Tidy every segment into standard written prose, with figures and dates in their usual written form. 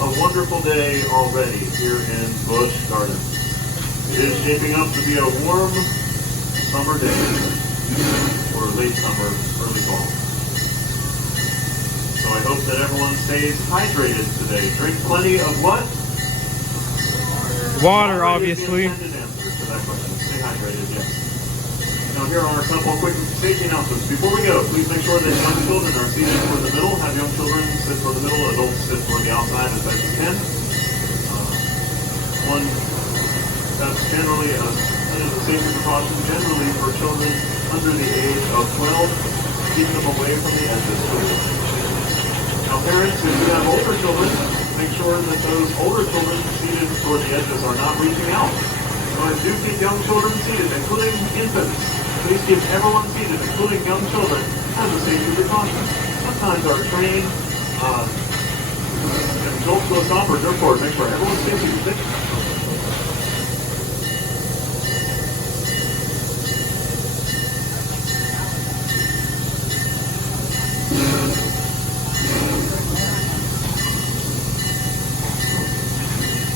a wonderful day already here in Busch Gardens. It is shaping up to be a warm summer day, or late summer, early fall. So I hope that everyone stays hydrated today. Drink plenty of what? Water, obviously. Stay hydrated, yes. Now here are a couple quick safety announcements. Before we go, please make sure that young children are seated toward the middle. Have young children sit toward the middle, adults sit toward the outside as best you can. That's generally a safety precaution, generally for children under the age of 12, keeping them away from the edges. Now parents, if you have older children, make sure that those older children seated toward the edges are not reaching out. So do keep young children seated, including infants. Please keep everyone seated, including young children, as a safety precaution. Sometimes our train jolts to a stop or jerk forward. Make sure everyone stays seated.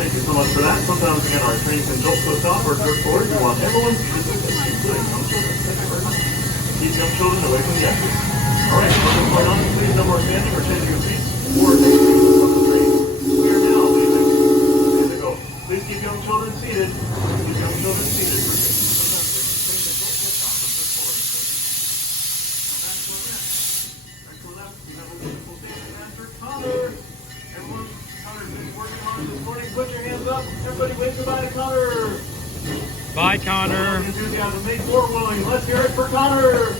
Thank you so much for that. Sometimes, again, our train can jolt to a stop or jerk forward. We want everyone to including young children. Thank you very much. Keep young children away from the exits. All right, what's going on? Please, no more standing or changing of seats or taking seats from the train. We are now leaving. Here they go. Please keep young children seated. Keep young children seated. Put your hands up. Everybody wave goodbye to Connor. Bye, Connor. Enthusiasm. Make more willing. Let's hear it for Connor.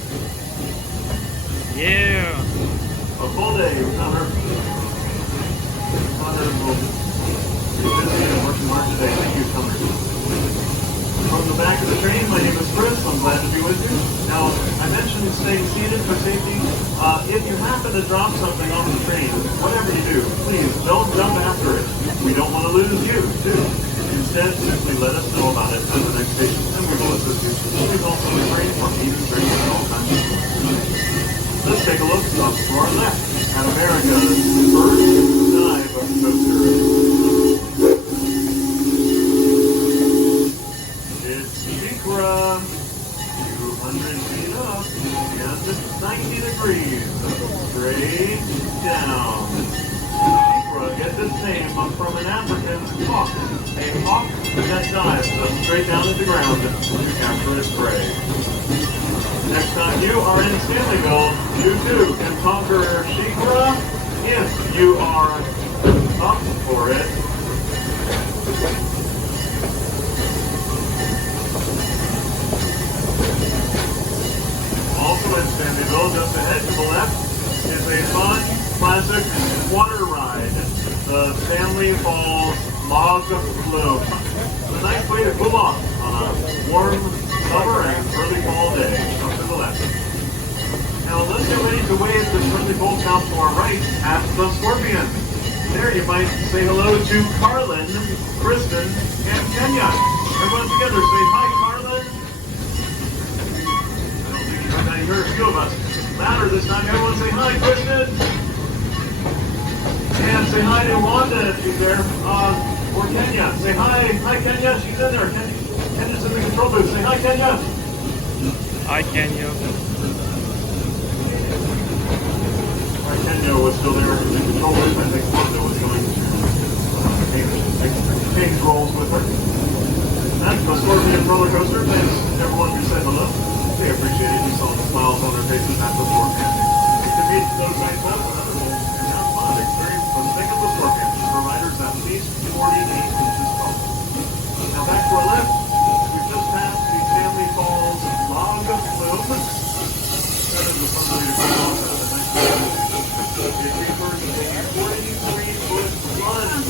Yeah. A full day, Connor. Connor will be busy and working hard today. Thank you, Connor. From the back of the train, my name is Chris. I'm glad to be with you. Now, I mentioned staying seated for safety. If you happen to drop something off the train, whatever you do, please don't jump after it. We don't want to lose you, too. Instead, simply let us know about it at the next station, and we will assist you. Please also refrain from eating, drinking, and all kinds of stuff. Let's take a look up to our left at America's first dive coaster. It's Secra, 200 feet up, and 90 degrees, straight down. Get this name from an African hawk, a hawk that dives straight down to the ground to capture its prey. Next time you are in Stanleyville, you too can conquer Shikra if you are up for it. Also in Stanleyville, just ahead to the left, is a fun, classic water ride, the Stanley Falls Log Flume. It's a nice way to cool off on a warm summer and early fall day. Up to the left. Now let's get ready to wave the friendly bolt out to our right at the Scorpion. There you might say hello to Carlin, Kristen, and Kenya. Everyone together say hi, Carlin. I don't think you heard a few of us. Louder this time. Everyone say hi, Kristen. And say hi to Wanda if she's there, or Kenya. Say hi. Hi, Kenya. She's in there. Kenya's in the control booth. Say hi, Kenya. Hi, Kenya. Hi, Kenya was still there in the control booth. I think Wanda was going to change roles with her. That's the Scorpion roller coaster. Thanks everyone who said hello. They appreciate it. You saw the smiles on their faces at the Scorpion. You can meet those nice folks and other folks and have fun. Experience the thing of the Scorpion for riders at least 48 inches tall. Now back to our left, we just passed the Stanley Falls Log Flume. That is a fun way to come off at a nice place. It refers to a 43-foot plunge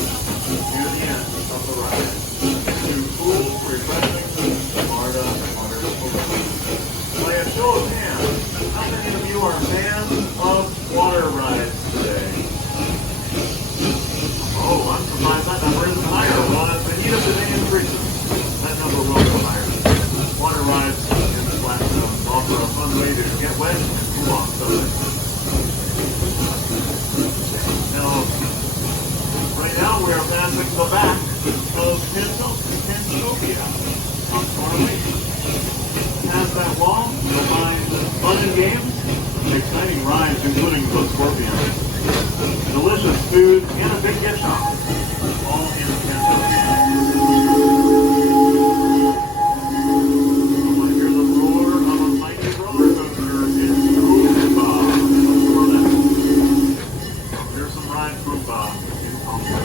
to the end of the ride. To cool, refreshing, Florida water over. By a show of hands, how many of you are fans of water rides today? Oh, I'm surprised that number isn't higher. Well, as the heat of the day increases, that number will go higher. Water rides in the flat zone offer a fun way to get wet and cool off, don't they? Now, right now passing the back of Pantopia on Corner Lake. Past that wall, you'll find fun and games, and exciting rides, including the scorpion. Delicious food, and a big gift shop, all in Pantopia. You want to hear the roar of a mighty roller coaster in Roomba. Here's some ride Roomba in Congo.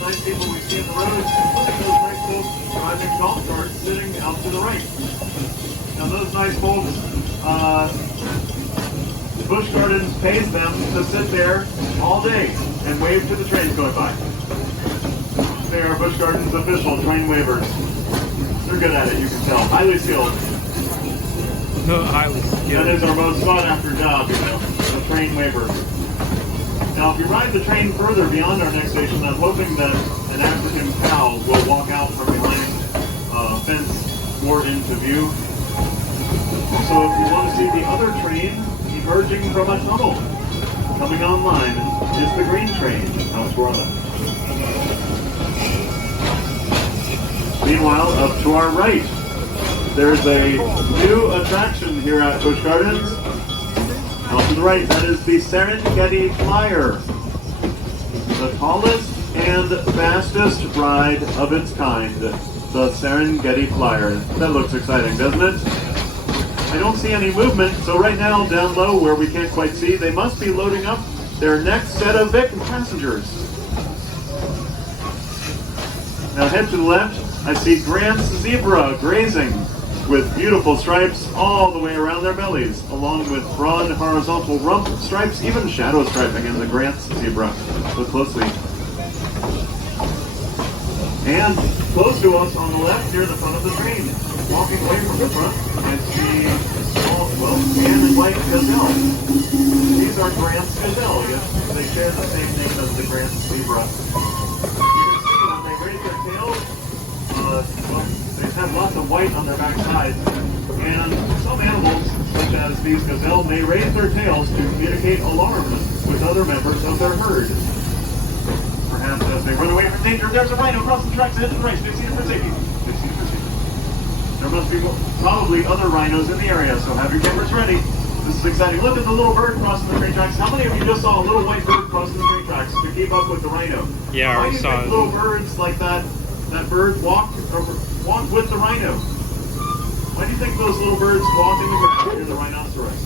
Nice people we see in the roads, and look at those nice folks driving golf carts sitting out to the right. Now those nice folks, Busch Gardens pays them to sit there all day and wave to the trains going by. They are Busch Gardens official train wavers. They're good at it, you can tell. Highly skilled. Highly skilled. That is our most sought after job, you know, the train waver. Now, if you ride the train further beyond our next station, I'm hoping that an African cow will walk out from behind a fence more into view. So if you want to see the other train emerging from a tunnel coming online, is the green train out to our left. Meanwhile, up to our right, there's a new attraction here at Busch Gardens. Out to the right, that is the Serengeti Flyer, the tallest and fastest ride of its kind, the Serengeti Flyer. That looks exciting, doesn't it? I don't see any movement, so right now, down low where we can't quite see, they must be loading up their next set of passengers. Now head to the left, I see Grant's zebra grazing, with beautiful stripes all the way around their bellies, along with broad horizontal rump stripes, even shadow striping in the Grant's zebra. Look closely. And close to us on the left, near the front of the train, walking away from the front, and see small, tan and white gazelle. These are Grant's gazelle. Yes, they share the same name as the Grant's zebra. You can see when they raise their tails, they have lots of white on their back sides, and some animals, such as these gazelle, may raise their tails to communicate alarm with other members of their herd. Perhaps as they run away from danger, there's a rhino across the tracks ahead to the right, 15 for safety. 15 for safety. There must be probably other rhinos in the area, so have your cameras ready. This is exciting. Look at the little bird crossing the train tracks. How many of you just saw a little white bird crossing the train tracks to keep up with the rhino? Yeah, I already saw it. Little birds like that bird walk with the rhino. Why do you think those little birds walk in the ground near the rhinoceros?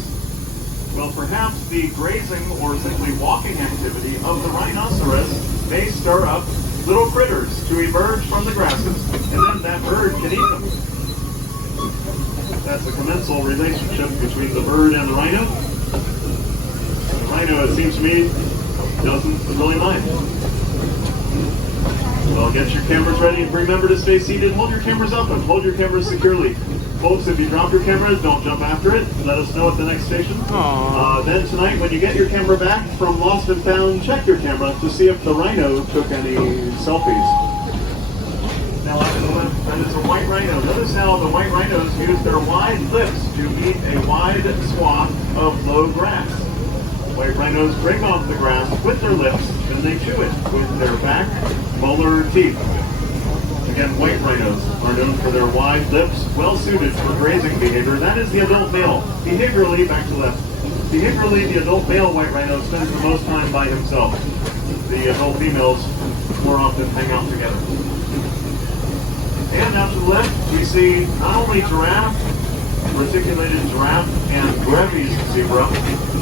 Well, perhaps the grazing or simply walking activity of the rhinoceros may stir up little critters to emerge from the grasses, and then that bird can eat them. That's a commensal relationship between the bird and the rhino. The rhino, it seems to me, doesn't really mind. Well, get your cameras ready and remember to stay seated. Hold your cameras up and hold your cameras securely. Folks, if you drop your cameras, don't jump after it. Let us know at the next station. Then tonight, when you get your camera back from Lost and Found, check your camera to see if the rhino took any selfies. Now, that is a white rhino. Notice how the white rhinos use their wide lips to eat a wide swath of low grass. White rhinos break off the grass with their lips, and they chew it with their back molar teeth. Again, white rhinos are known for their wide lips, well suited for grazing behavior. That is the adult male. Behaviorally, back to left. Behaviorally, the adult male white rhino spends the most time by himself. The adult females more often hang out together. And now to the left, we see not only giraffe, reticulated giraffe, and Brevi's zebra.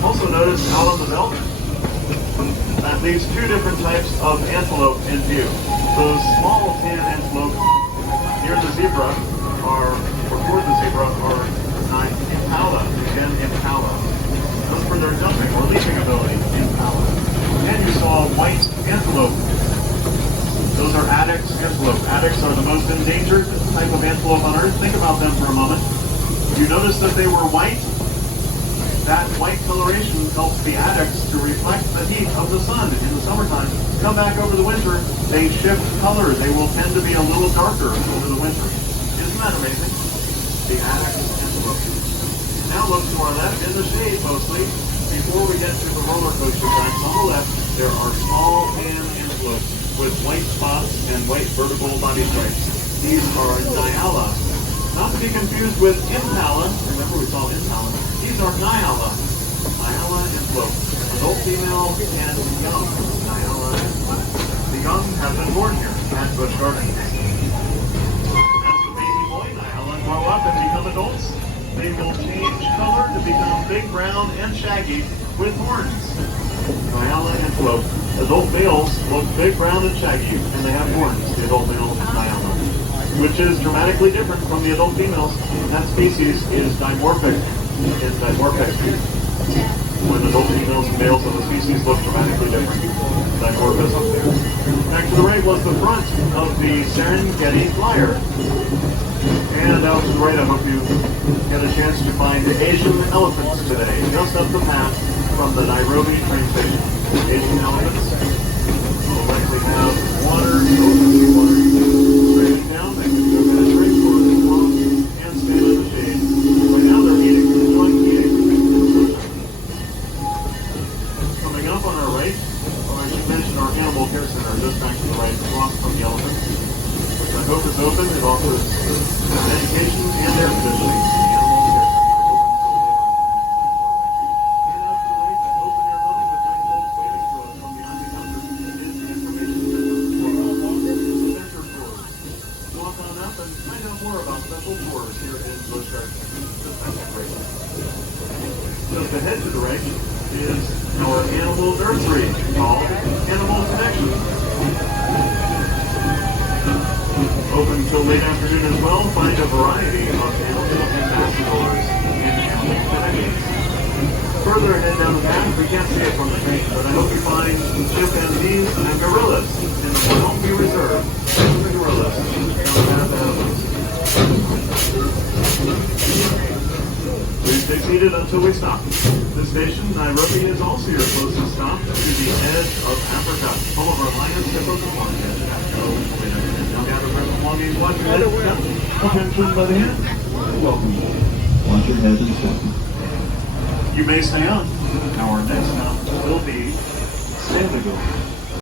Also notice out on the belt, that leaves two different types of antelope in view. Those small tan antelope near the zebra or toward the zebra are impala, and impala. Those for their jumping or leaping ability, impala. And you saw white antelope. Those are addax antelope. Addax are the most endangered type of antelope on Earth. Think about them for a moment. You notice that they were white? That white coloration helps the adducts to reflect the heat of the sun in the summertime. Come back over the winter, they shift colors. They will tend to be a little darker over the winter. Isn't that amazing? The adduct antelope. Now look to our left, in the shade mostly. Before we get to the roller coaster tracks on the left, there are small tan antelopes with white spots and white vertical body stripes. These are Nyala. Not to be confused with Impala. Remember we saw Impala. These are Nyala. Nyala antelope. Adult female and young Nyala. The young have been born here at Busch Gardens. As the baby boy Nyala grow up and become adults, they will change color to become big brown and shaggy with horns. Nyala antelope. Adult males look big brown and shaggy, and they have horns, the adult male Nyala, which is dramatically different from the adult females. That species is dimorphic. When adult females and males of the species look dramatically different. Dimorphism. Back to the right was the front of the Serengeti flyer. And out to the right, I hope you get a chance to find Asian elephants today, just up the path from the Nairobi train station. Asian elephants will likely have water, open water, straight down. They can go get a drink or a walk and stand in the shade. Right now they're eating, enjoying eating. Coming up on our right, or I should mention our animal care center, just back to the right, across from the elephants. The hope is open. It offers education and air conditioning. Just ahead to the right is our animal nursery called Animal Connection. Open till late afternoon as well. Find a variety of animal ambassadors and animal connections. Further ahead down the path, we can't see it from the train, but I hope you find chimpanzees and gorillas in the Serengeti Reserve. The gorillas down the path ahead of us. Please stay seated until we stop. The station, Nairobi, is also your closest stop to the edge of Africa, full of our lions, hippos, and monkeys. Now gather for some belongings, watch your head, attention by the hand. Welcome. Watch your head and step. You may stay on. Our next stop will be Stanleyville.